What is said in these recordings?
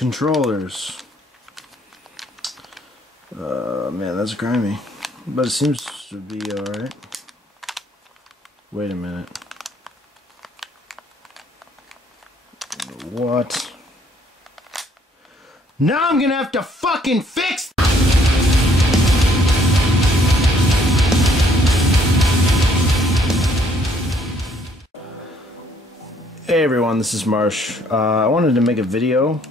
controllers. Man, that's grimy. But it seems to be alright. Wait a minute. What? Now I'm gonna have to fucking fix. Hey everyone, this is Marsh. I wanted to make a video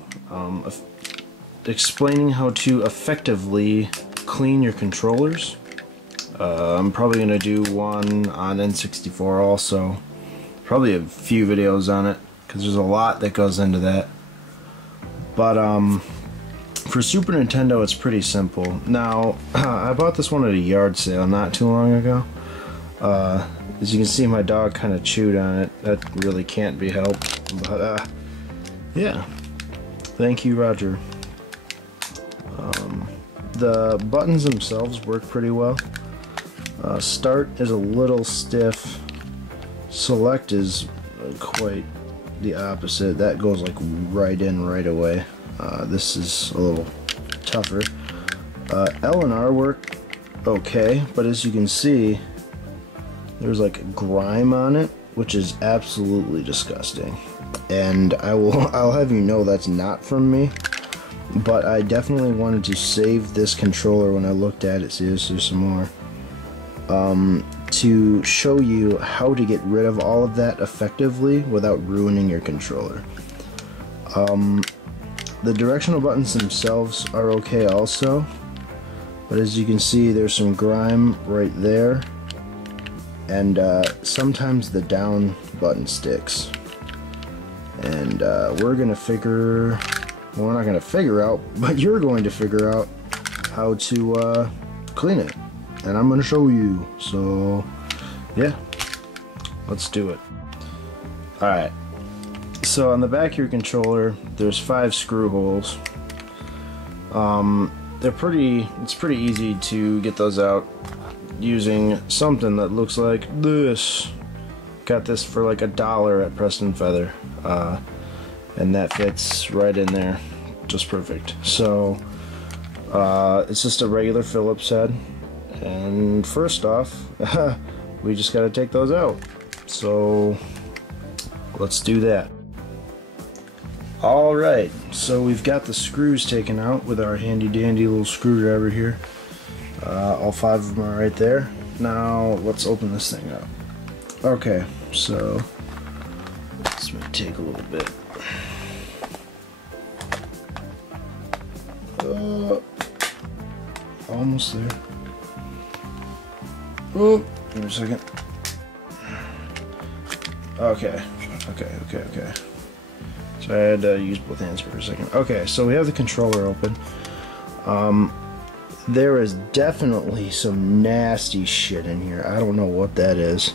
explaining how to effectively clean your controllers. I'm probably going to do one on N64 also. Probably a few videos on it, because there's a lot that goes into that. But for Super Nintendo it's pretty simple. Now, I bought this one at a yard sale not too long ago. As you can see, my dog kind of chewed on it. That really can't be helped. But, yeah. Thank you, Roger. The buttons themselves work pretty well. Start is a little stiff. Select is quite the opposite. That goes like right in right away. This is a little tougher. L and R work okay, but as you can see, there's like grime on it, which is absolutely disgusting. And I'll have you know that's not from me. But I definitely wanted to save this controller when I looked at it. See, there's some more. To show you how to get rid of all of that effectively without ruining your controller. The directional buttons themselves are okay also. But as you can see, there's some grime right there. And sometimes the down button sticks. And we're going to figure... Well, we're not going to figure out, but you're going to figure out how to clean it. And I'm going to show you. So, yeah. Let's do it. Alright. So on the back of your controller, there's 5 screw holes. It's pretty easy to get those out using something that looks like this. Got this for like $1 at Preston Feather. And that fits right in there just perfect. So it's just a regular Phillips head, and first off we just got to take those out, so let's do that. Alright, so we've got the screws taken out with our handy dandy little screwdriver here. All 5 of them are right there. Now let's open this thing up. Okay, so this might take a little bit. Almost there. Oh, give me a second. Okay. So I had to use both hands for a second. Okay, so we have the controller open. There is definitely some nasty shit in here. I don't know what that is.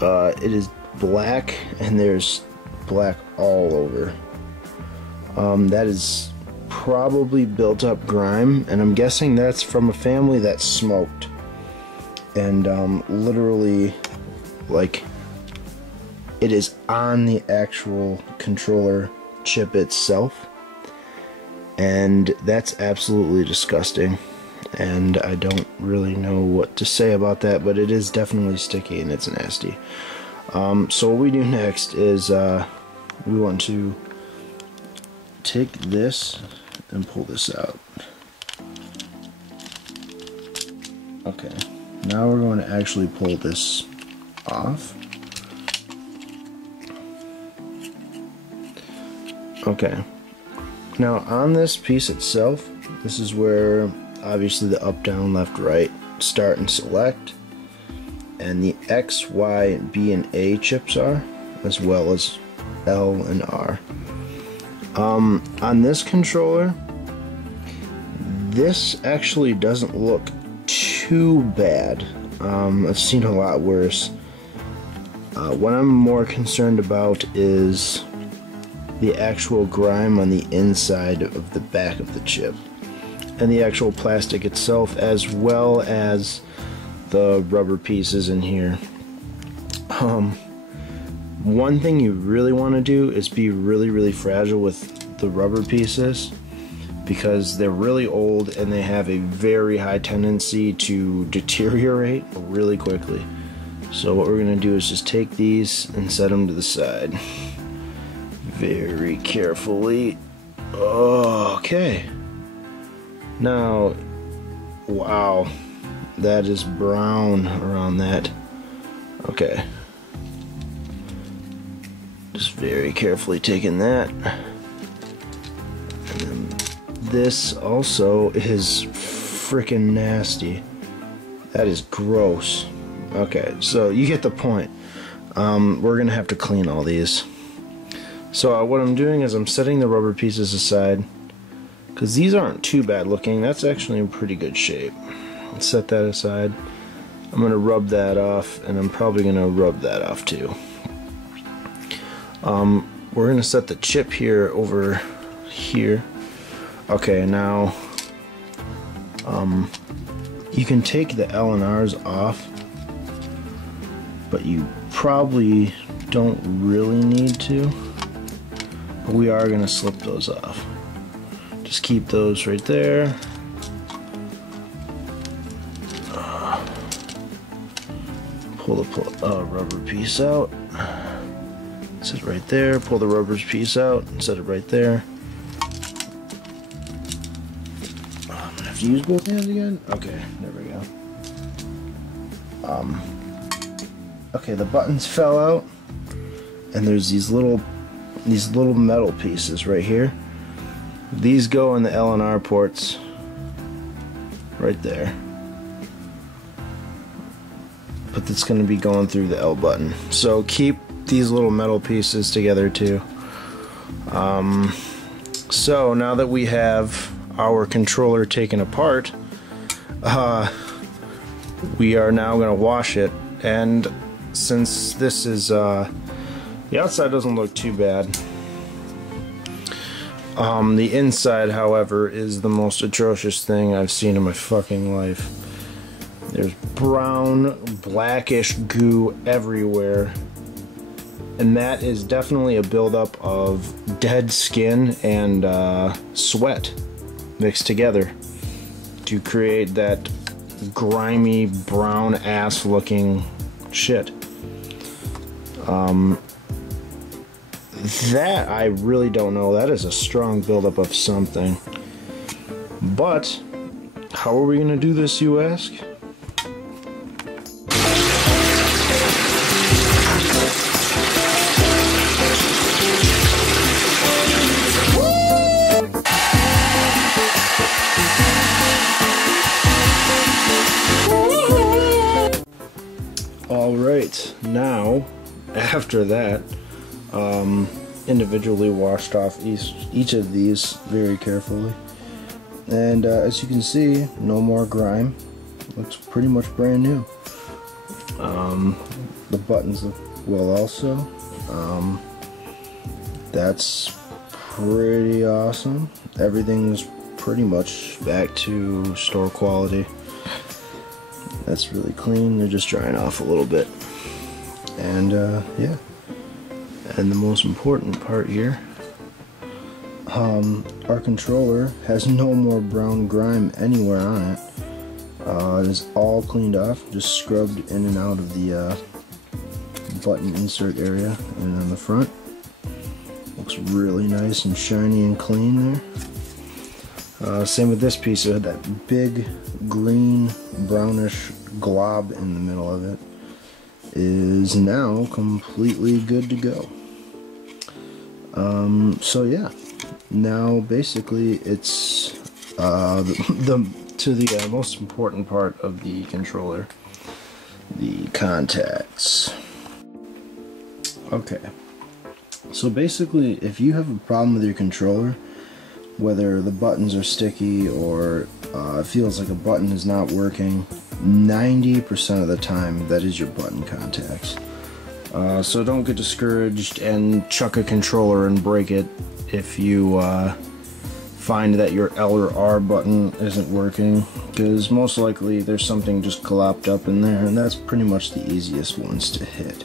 It is black, and there's black all over. That is probably built up grime, and I'm guessing that's from a family that smoked. And literally, like, it is on the actual controller chip itself, and that's absolutely disgusting. And I don't really know what to say about that, but it is definitely sticky and it's nasty. So what we do next is we want to take this and pull this out. Okay, now we're going to actually pull this off. Okay, now on this piece itself, this is where obviously the up, down, left, right, start and select, and the X, Y, B, and A chips are, as well as L and R. On this controller, this actually doesn't look too bad. I've seen a lot worse. What I'm more concerned about is the actual grime on the inside of the back of the chip, and the actual plastic itself, as well as the rubber pieces in here. One thing you really want to do is be really fragile with the rubber pieces because they're really old and they have a very high tendency to deteriorate really quickly. So what we're going to do is just take these and set them to the side very carefully. Okay. Now, wow, that is brown around that. Okay. Just very carefully taking that. And then this also is freaking nasty. That is gross. Okay, so you get the point. We're gonna have to clean all these. So what I'm doing is I'm setting the rubber pieces aside because these aren't too bad looking. That's actually in pretty good shape. Let's set that aside. I'm gonna rub that off, and I'm probably gonna rub that off too. We're gonna set the chip here over here. Okay, now you can take the L and R's off, but you probably don't really need to. But we are gonna slip those off. Just keep those right there. Pull the rubber piece out. Set it right there. Pull the rubber piece out and set it right there. I'm gonna have to use both hands again. Okay, there we go. Okay, the buttons fell out, and there's these little metal pieces right here. These go in the L and R ports right there. But it's going to be going through the L button. So keep these little metal pieces together too. So now that we have our controller taken apart, we are now going to wash it. And since this is the outside doesn't look too bad, the inside, however, is the most atrocious thing I've seen in my fucking life. There's brown, blackish goo everywhere, and that is definitely a buildup of dead skin and sweat mixed together to create that grimy, brown ass looking shit. That I really don't know. That is a strong buildup of something. But how are we gonna do this, you ask? Alright, now after that, individually washed off each of these very carefully, and as you can see, no more grime. Looks pretty much brand new. The buttons look well also. That's pretty awesome. Everything's pretty much back to store quality. That's really clean. They're just drying off a little bit, and yeah. And the most important part here, our controller has no more brown grime anywhere on it. It is all cleaned off, just scrubbed in and out of the button insert area, and on the front looks really nice and shiny and clean there. Same with this piece. Of that big green brownish glob in the middle of it is now completely good to go. So yeah, now basically it's the most important part of the controller, the contacts. Okay, so basically if you have a problem with your controller, whether the buttons are sticky or it feels like a button is not working, 90% of the time that is your button contacts. So don't get discouraged and chuck a controller and break it if you find that your L or R button isn't working, because most likely there's something just glopped up in there, and that's pretty much the easiest ones to hit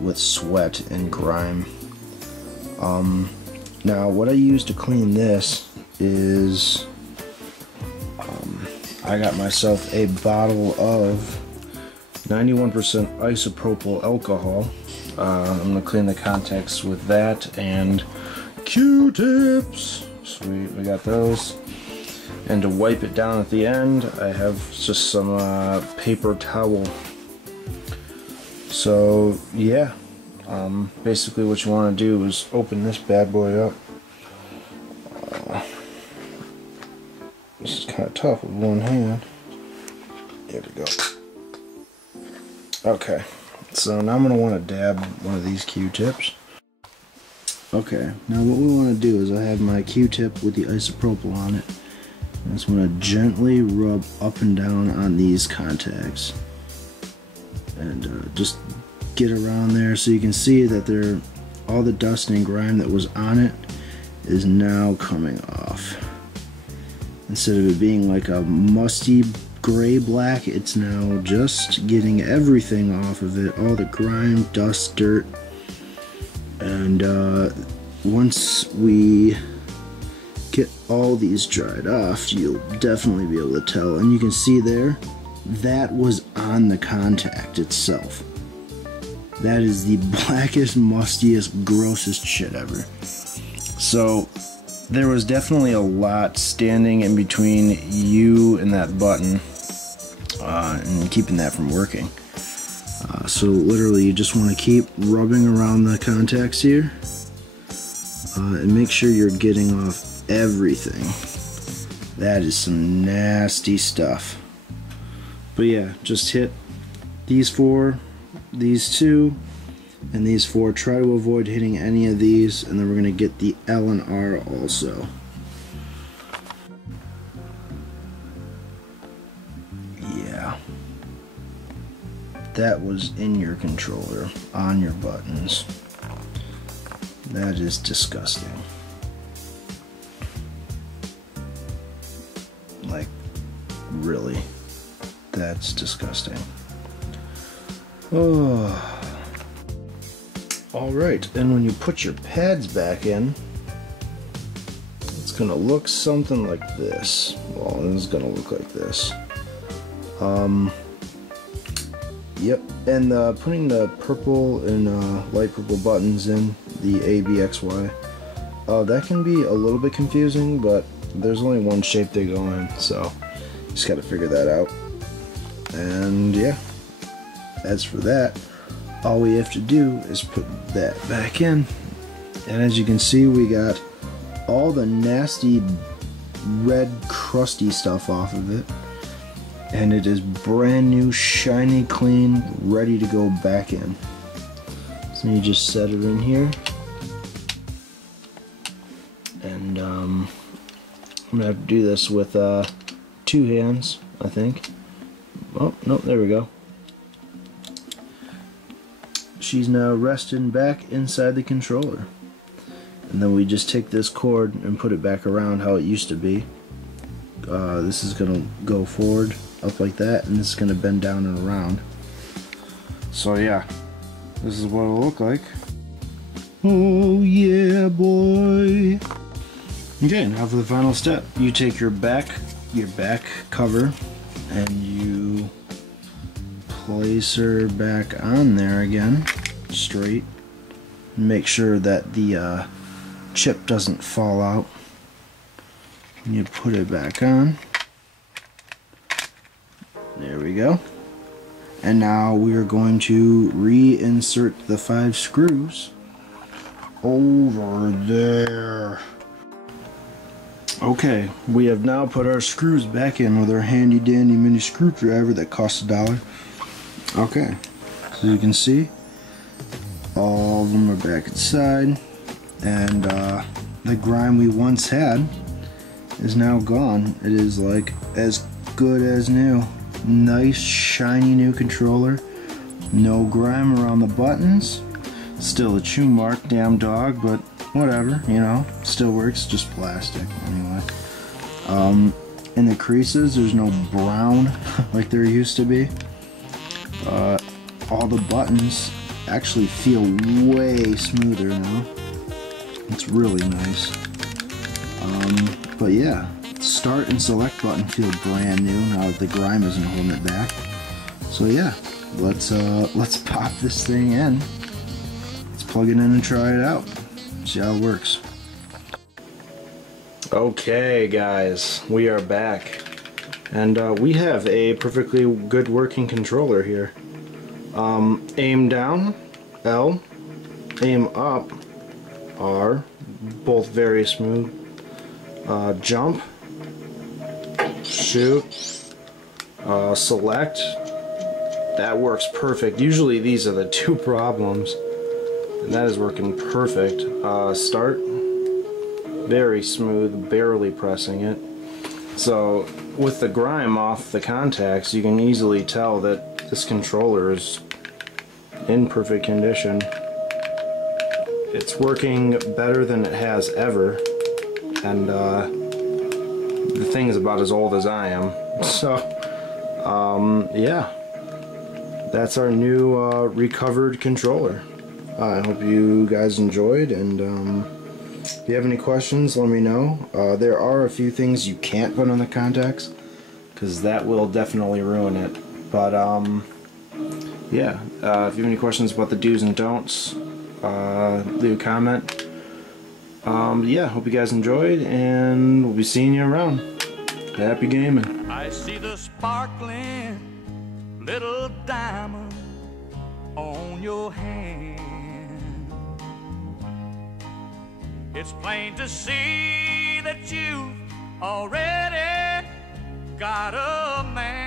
with sweat and grime. Now what I use to clean this is I got myself a bottle of 91% isopropyl alcohol. I'm going to clean the contacts with that and Q-tips. Sweet, we got those. And to wipe it down at the end, I have just some paper towel. So yeah, basically what you want to do is open this bad boy up. This is kind of tough with one hand. There we go. Okay, so now I'm going to want to dab one of these Q-tips. Okay, now what we want to do is I have my Q-tip with the isopropyl on it. I just want to gently rub up and down on these contacts. And just get around there so you can see that all the dust and grime that was on it is now coming off. Instead of it being like a musty gray black, it's now just getting everything off of it, all the grime, dust, dirt. And once we get all these dried off, you'll definitely be able to tell. And you can see there, that was on the contact itself. That is the blackest, mustiest, grossest shit ever. So there was definitely a lot standing in between you and that button and keeping that from working. So literally you just want to keep rubbing around the contacts here and make sure you're getting off everything. That is some nasty stuff. But yeah, just hit these 4, these 2, and these 4. Try to avoid hitting any of these, and then we're going to get the L and R also. Yeah. That was in your controller, on your buttons. That is disgusting. Like, really. That's disgusting. Oh. Alright, and when you put your pads back in, it's gonna look something like this. Well, this is gonna look like this. Yep, and putting the purple and light purple buttons in, the A, B, X, Y, that can be a little bit confusing, but there's only one shape they go in, so just gotta figure that out. And yeah, as for that, all we have to do is put that back in, and as you can see, we got all the nasty red crusty stuff off of it, and it is brand new, shiny, clean, ready to go back in. So you just set it in here, and I'm gonna have to do this with 2 hands, I think. Oh, nope, there we go. She's now resting back inside the controller. And then we just take this cord and put it back around how it used to be. This is going to go forward, up like that, and this is going to bend down and around. So yeah, this is what it'll look like. Oh yeah, boy! Okay, now for the final step. You take your back cover, and you place her back on there again, straight. Make sure that the chip doesn't fall out. And you put it back on. There we go. And now we are going to reinsert the 5 screws over there. Okay, we have now put our screws back in with our handy dandy mini screwdriver that costs $1. Okay, so you can see all of them are back inside, and the grime we once had is now gone. It is like as good as new. Nice shiny new controller, no grime around the buttons, still a chew mark, damn dog, but whatever, you know, still works, just plastic anyway. In the creases there's no brown like there used to be. All the buttons actually feel way smoother now. It's really nice. But yeah, start and select button feel brand new now that the grime isn't holding it back. So yeah, let's pop this thing in. Let's plug it in and try it out. See how it works. Okay guys, we are back. And we have a perfectly good working controller here. Aim down, L. Aim up, R. Both very smooth. Jump, shoot, select. That works perfect. Usually these are the two problems, and that is working perfect. Start, very smooth, barely pressing it. So with the grime off the contacts, you can easily tell that this controller is in perfect condition. It's working better than it has ever, and the thing is about as old as I am. So yeah, that's our new recovered controller. I hope you guys enjoyed, and if you have any questions, let me know. There are a few things you can't put on the contacts, because that will definitely ruin it. But yeah, if you have any questions about the do's and don'ts, leave a comment. Yeah, hope you guys enjoyed, and we'll be seeing you around. Happy gaming. I see the sparkling little diamond on your hand. It's plain to see that you've already got a man.